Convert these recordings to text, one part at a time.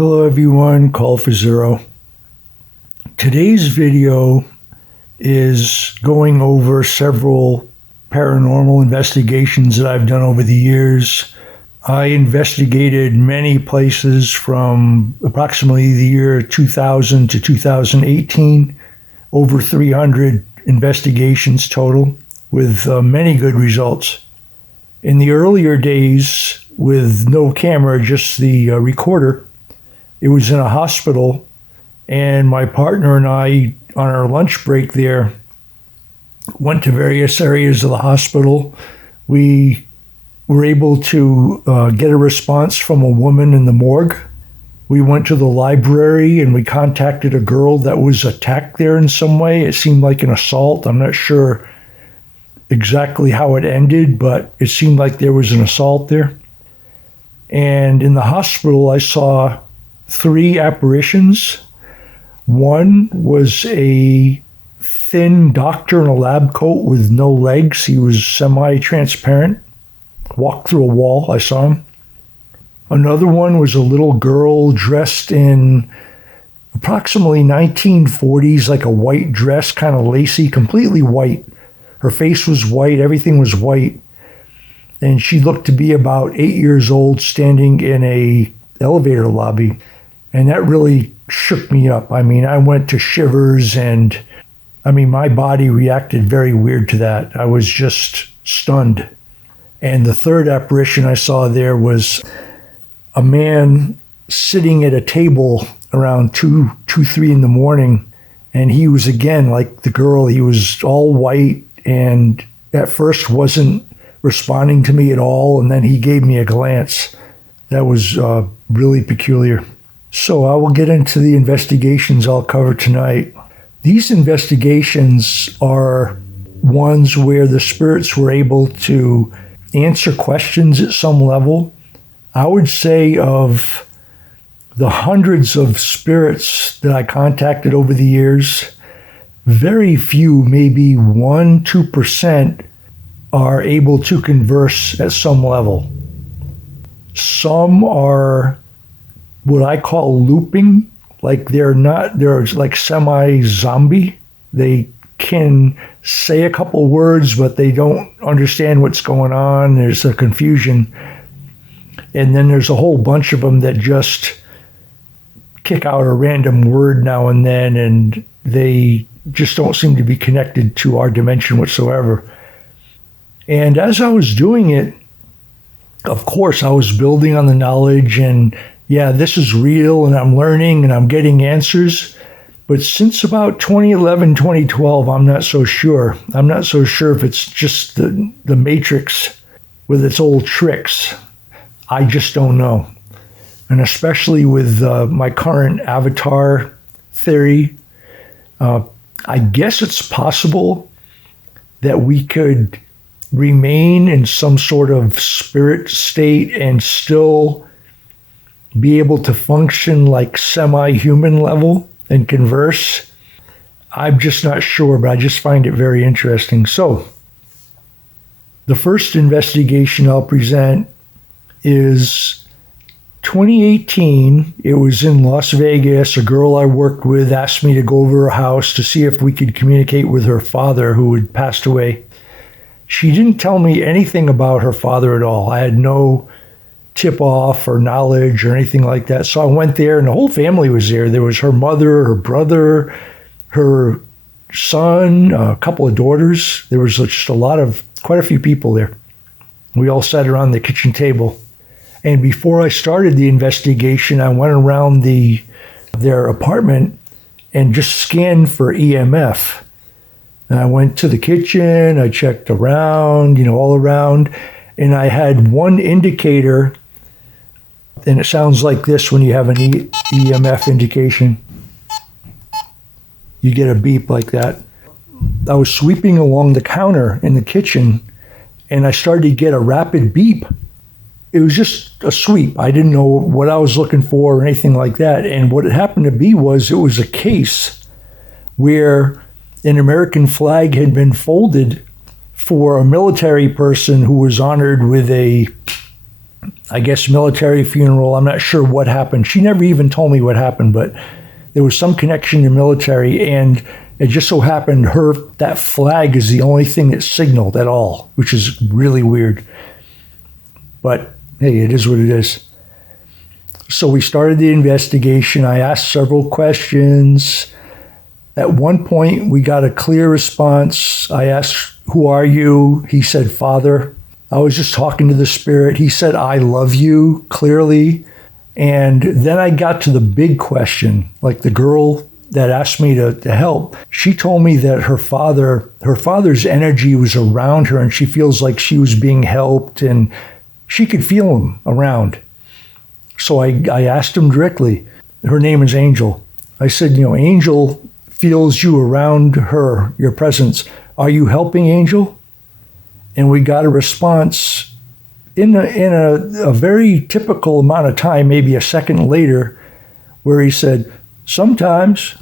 Hello everyone, Call for Zero. Today's video is going over several paranormal investigations that I've done over the years. I investigated many places from approximately the year 2000 to 2018, over 300 investigations total, with many good results. In the earlier days, with no camera, just the recorder, it was in a hospital, and my partner and I, on our lunch break there, went to various areas of the hospital. We were able to get a response from a woman in the morgue. We went to the library and we contacted a girl that was attacked there in some way. It seemed like an assault. I'm not sure exactly how it ended, but it seemed like there was an assault there. And in the hospital, I saw 3 apparitions. One was a thin doctor in a lab coat with no legs. He was semi-transparent. Walked through a wall. I saw him. Another one was a little girl dressed in approximately 1940s, like a white dress, kind of lacy, completely white. Her face was white. Everything was white. And she looked to be about 8 years old, standing in a elevator lobby. And that really shook me up. I mean, I went to shivers, and my body reacted very weird to that. I was just stunned. And the third apparition I saw there was a man sitting at a table around 2, 3 in the morning. And he was, again, like the girl. He was all white and at first wasn't responding to me at all. And then he gave me a glance. That was really peculiar. So I will get into the investigations I'll cover tonight. These investigations are ones where the spirits were able to answer questions at some level. I would say of the hundreds of spirits that I contacted over the years, very few, maybe 1-2%, are able to converse at some level. Some are what I call looping, like they're like semi-zombie. They can say a couple words, but they don't understand what's going on. There's a confusion. And then there's a whole bunch of them that just kick out a random word now and then, and they just don't seem to be connected to our dimension whatsoever. And as I was doing it, of course, I was building on the knowledge, and yeah, this is real, and I'm learning, and I'm getting answers. But since about 2011, 2012, I'm not so sure. I'm not so sure if it's just the Matrix with its old tricks. I just don't know. And especially with my current avatar theory, I guess it's possible that we could remain in some sort of spirit state and still be able to function like semi-human level and converse. I'm just not sure, but I just find it very interesting. So, the first investigation I'll present is 2018. It was in Las Vegas. A girl I worked with asked me to go over her house to see if we could communicate with her father, who had passed away. She didn't tell me anything about her father at all. I had no tip-off or knowledge or anything like that. So I went there, and the whole family was there. There was her mother, her brother, her son, a couple of daughters. There was just quite a few people there. We all sat around the kitchen table. And before I started the investigation, I went around their apartment and just scanned for EMF. And I went to the kitchen, I checked around, all around, and I had one indicator, and it sounds like this when you have an EMF indication. You get a beep like that. I was sweeping along the counter in the kitchen, and I started to get a rapid beep. It was just a sweep. I didn't know what I was looking for or anything like that. And what it happened to be was it was a case where an American flag had been folded for a military person who was honored with a I guess, military funeral. I'm not sure what happened. She never even told me what happened, but there was some connection to military, and it just so happened that flag is the only thing that signaled at all, which is really weird. But hey, it is what it is. So we started the investigation. I asked several questions. At one point, we got a clear response. I asked, "Who are you?" He said, "Father." I was just talking to the spirit. He said, "I love you," clearly. And then I got to the big question, like the girl that asked me to help. She told me that her father's energy was around her, and she feels like she was being helped, and she could feel him around. So I asked him directly. Her name is Angel. I said, Angel feels you around her, your presence. Are you helping Angel? And we got a response in a very typical amount of time, maybe a second later, where he said, "Sometimes."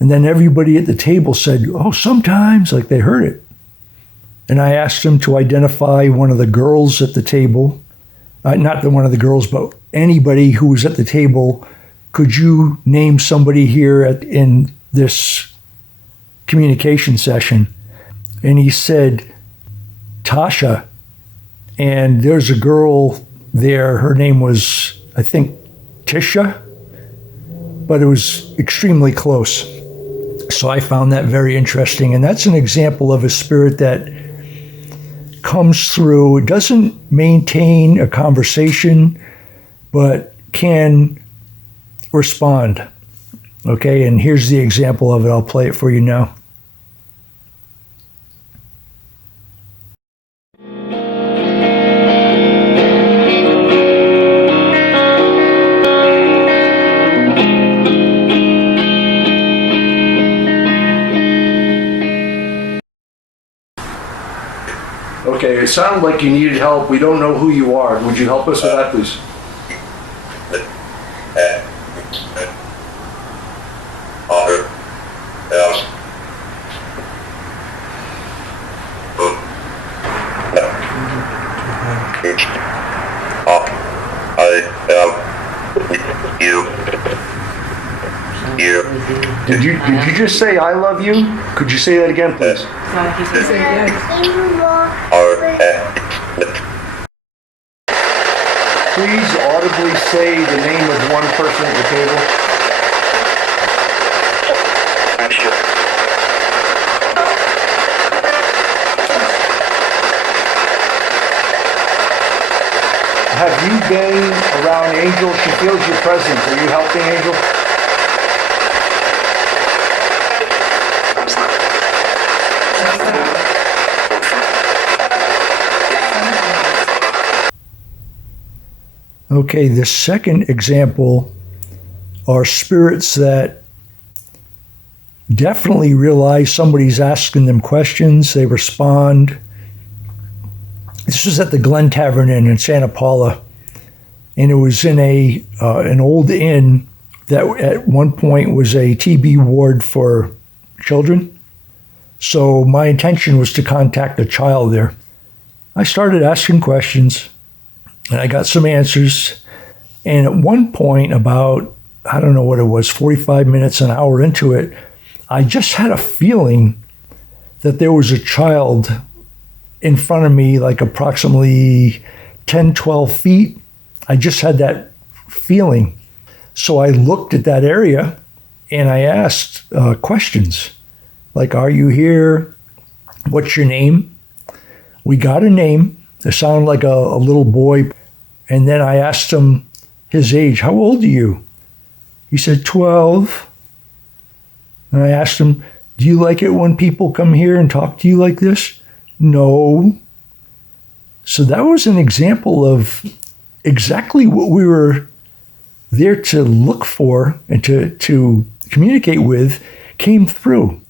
And then everybody at the table said, "Oh, sometimes," like they heard it. And I asked him to identify one of the girls at the table. Not one of the girls, but anybody who was at the table. Could you name somebody here in this communication session? And he said, "Tasha." And there's a girl there. Her name was, I think, Tisha, but it was extremely close. So I found that very interesting. And that's an example of a spirit that comes through. It doesn't maintain a conversation, but can respond. Okay, and here's the example of it. I'll play it for you now. Okay, it sounded like you needed help. We don't know who you are. Would you help us with that, please? Did you just say "I love you"? Could you say that again, please? Please audibly say the name of one person at the table. Have you been around Angel? She feels your presence. Are you helping Angel? Okay, the second example are spirits that definitely realize somebody's asking them questions. They respond. This was at the Glen Tavern Inn in Santa Paula, and it was in an old inn that at one point was a TB ward for children. So my intention was to contact a child there. I started asking questions, and I got some answers. And at one point, about, I don't know what it was, 45 minutes, an hour into it, I just had a feeling that there was a child in front of me, like approximately 10, 12 feet. I just had that feeling. So I looked at that area and I asked questions like, "Are you here? What's your name?" We got a name. It sounded like a little boy. And then I asked him his age. "How old are you?" He said 12. And I asked him, "Do you like it when people come here and talk to you like this?" "No." So that was an example of exactly what we were there to look for and to communicate with came through.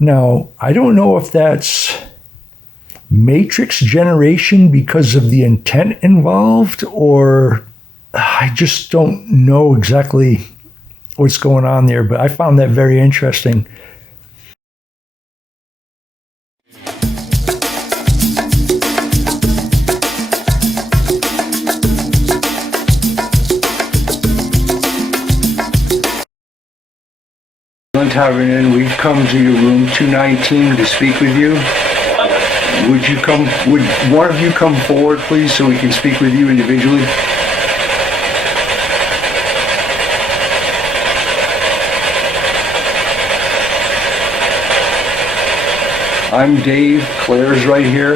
Now, I don't know if that's matrix generation because of the intent involved, or I just don't know exactly what's going on there, but I found that very interesting. Tavern, we've come to your room 219 to speak with you. Would one of you come forward, please, so we can speak with you individually? I'm Dave. Claire's right here.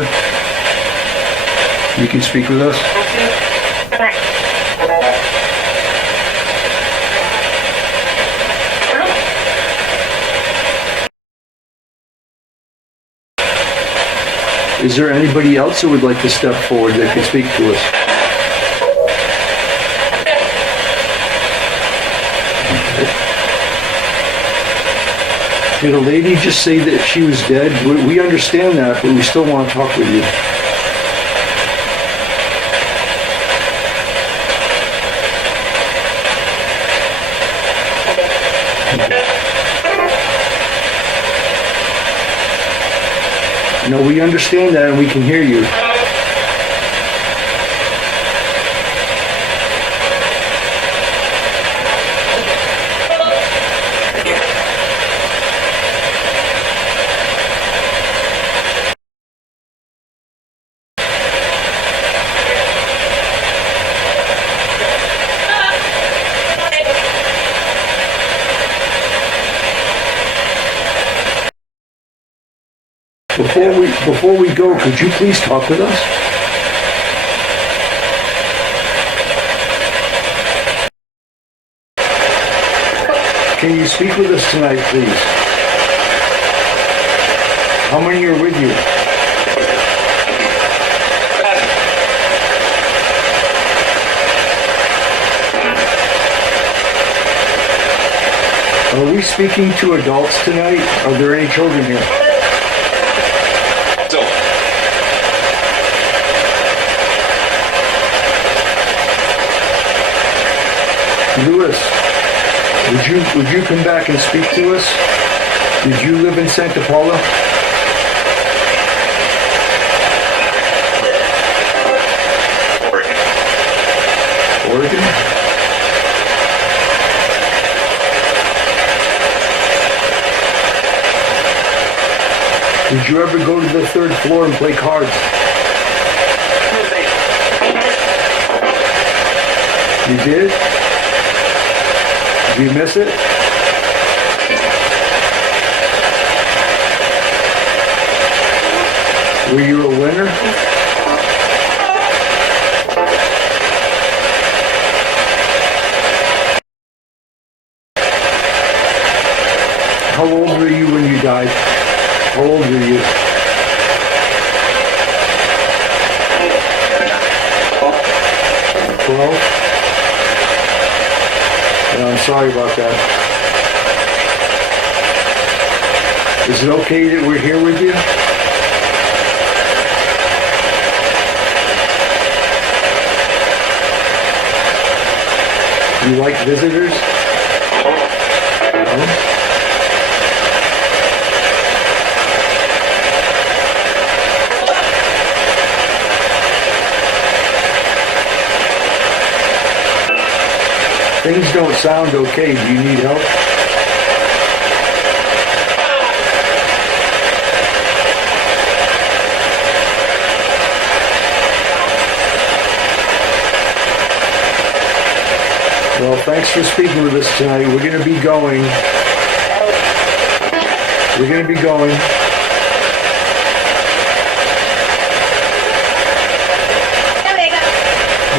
You can speak with us. Is there anybody else who would like to step forward that could speak to us? Did a lady just say that she was dead? We understand that, but we still want to talk with you. No, we understand that and we can hear you. Before we go, could you please talk with us? Can you speak with us tonight, please? How many are with you? Are we speaking to adults tonight? Are there any children here? Louis, would you come back and speak to us? Did you live in Santa Paula? Oregon? Did you ever go to the third floor and play cards? You did? Did you miss it? Were you a winner? How old were you when you died? How old were you? 12? I'm sorry about that. Is it okay that we're here with you? You like visitors? No? Things don't sound okay. Do you need help? Well, thanks for speaking with us tonight. We're going to be going.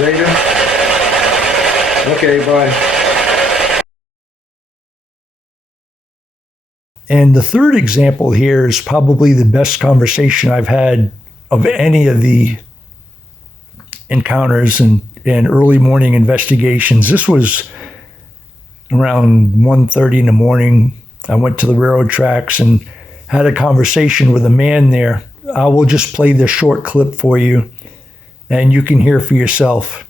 Later? Okay, bye. And the third example here is probably the best conversation I've had of any of the encounters and early morning investigations. This was around 1:30 in the morning. I went to the railroad tracks and had a conversation with a man there. I will just play this short clip for you, and you can hear for yourself.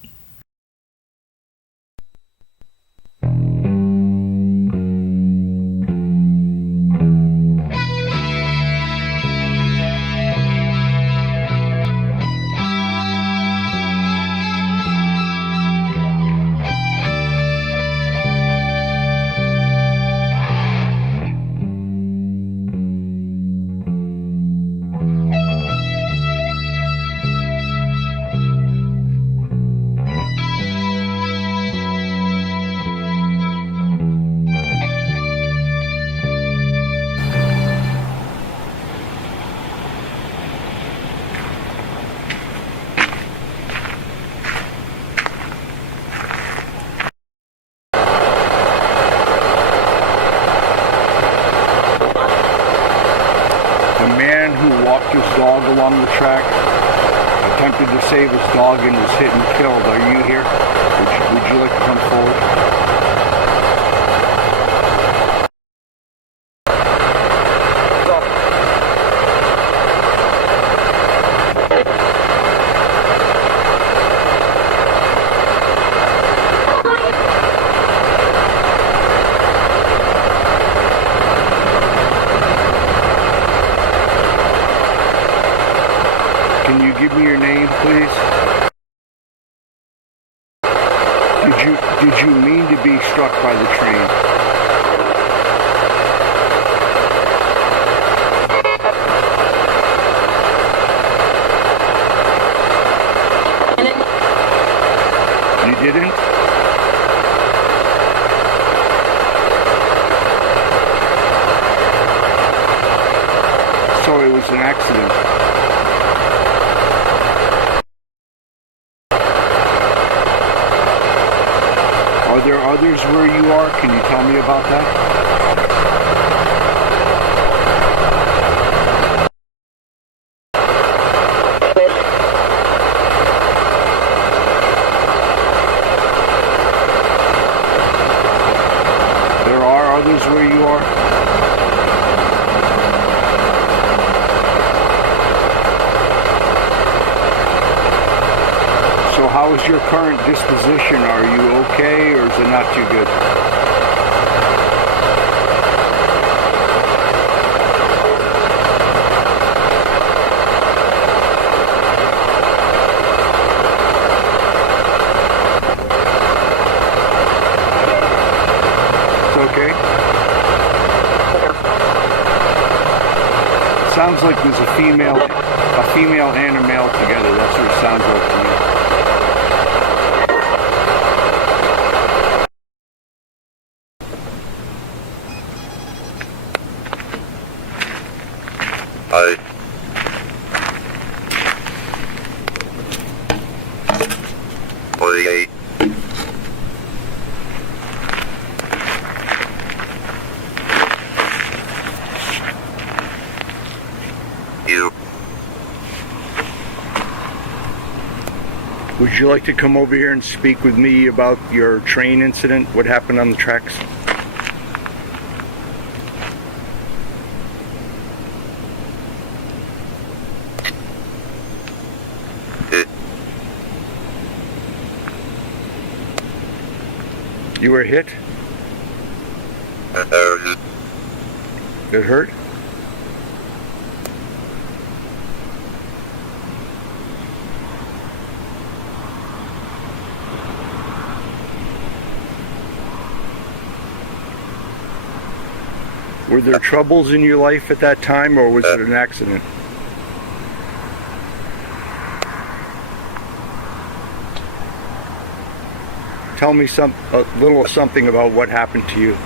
dog along the track. Attempted to save his dog and was hit and killed. Are you here? Would you like to come forward? Can you give me your name, please? Did you mean to be struck by the train? You didn't? So it was an accident. Are there others where you are? Can you tell me about that? There are others where you are? So how is your current disposition? Are you okay, or is it not too good? It's okay? Sounds like there's a female and a male together. That's what it sounds like to me. Would you like to come over here and speak with me about your train incident? What happened on the tracks? You were hit? It hurt? Were there troubles in your life at that time, or was it an accident? Tell me a little something about what happened to you.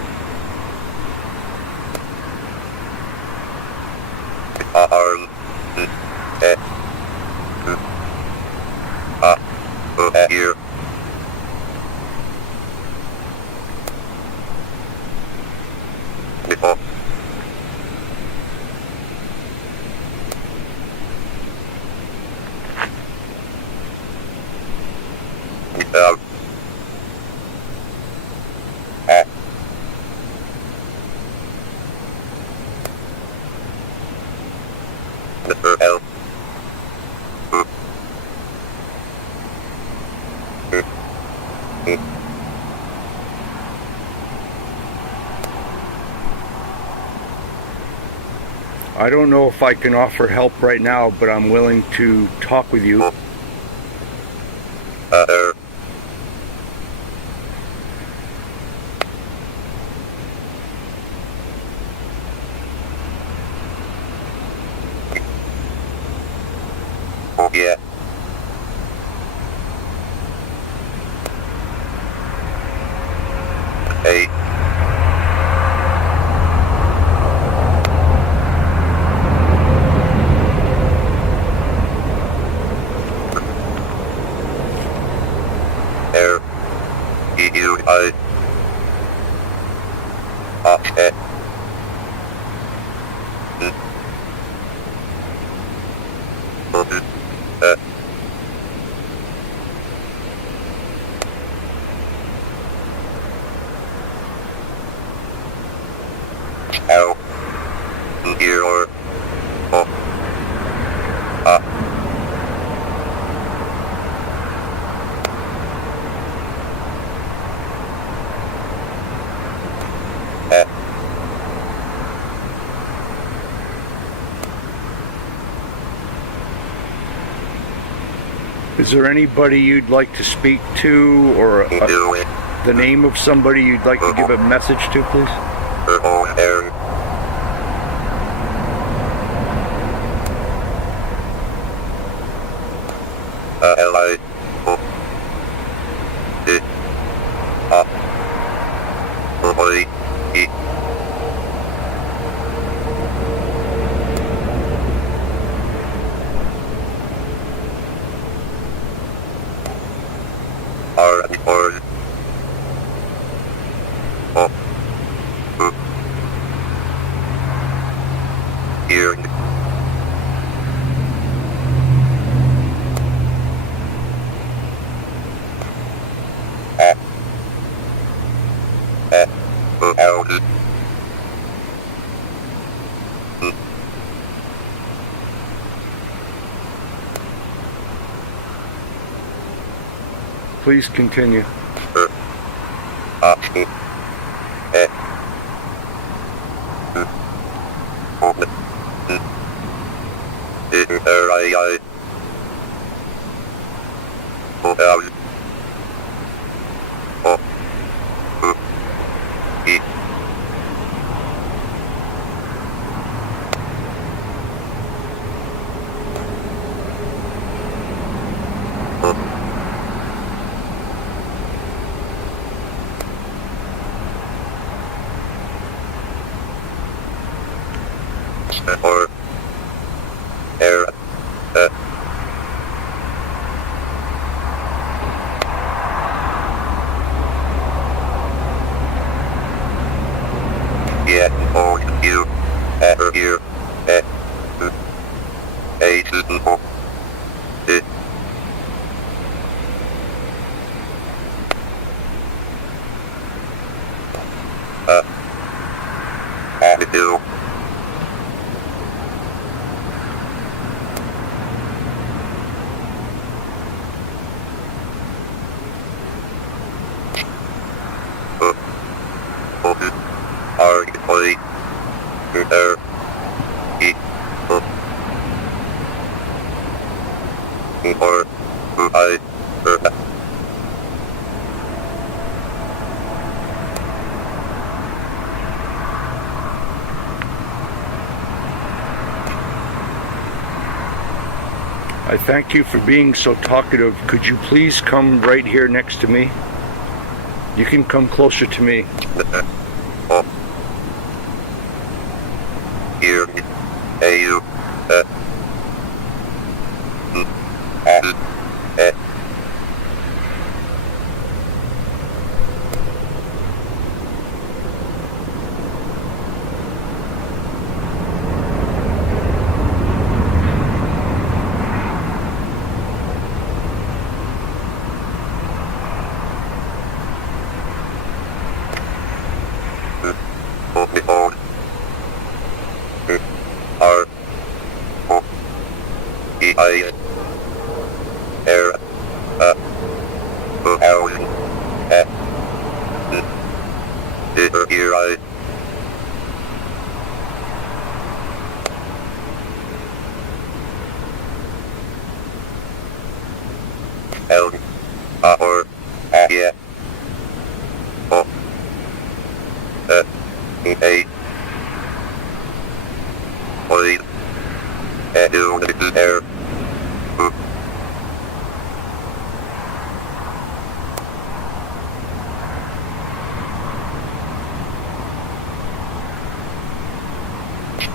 I don't know if I can offer help right now, but I'm willing to talk with you. Yeah. Hey. R-E-U-I. Okay. L. Here or O. Is there anybody you'd like to speak to, or the name of somebody you'd like to give a message to, please? L-I. O-I-E. R. O. Here. L. Please continue. Or air yeah, or you here A to attitude. I thank you for being so talkative. Could you please come right here next to me? You can come closer to me. Here, A-U, R, O, E, I, R, O, L, F, here I, L, or, yeah, O, A, Oil, air,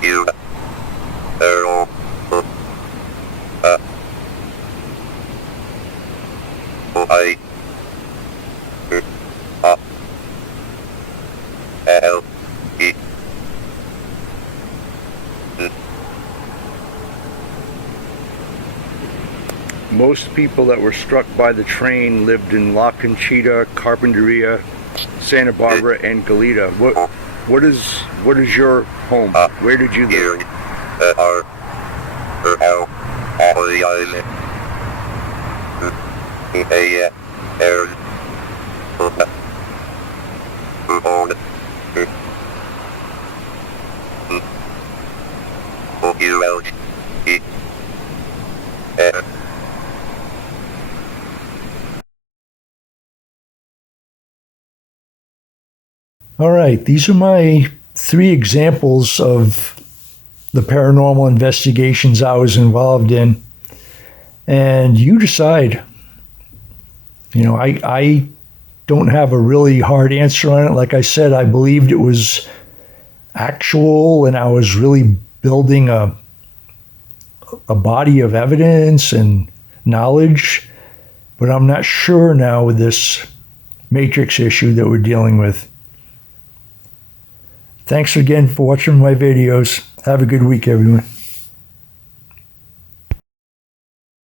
you, arrow, I, L, E. Most people that were struck by the train lived in La Conchita, Carpinteria, Santa Barbara, and Goleta. What is your home? Where did you live? Here. Are. How. Alien. All right, these are my 3 examples of the paranormal investigations I was involved in. And you decide. You know, I don't have a really hard answer on it. Like I said, I believed it was actual, and I was really building a body of evidence and knowledge. But I'm not sure now with this matrix issue that we're dealing with. Thanks again for watching my videos. Have a good week, everyone.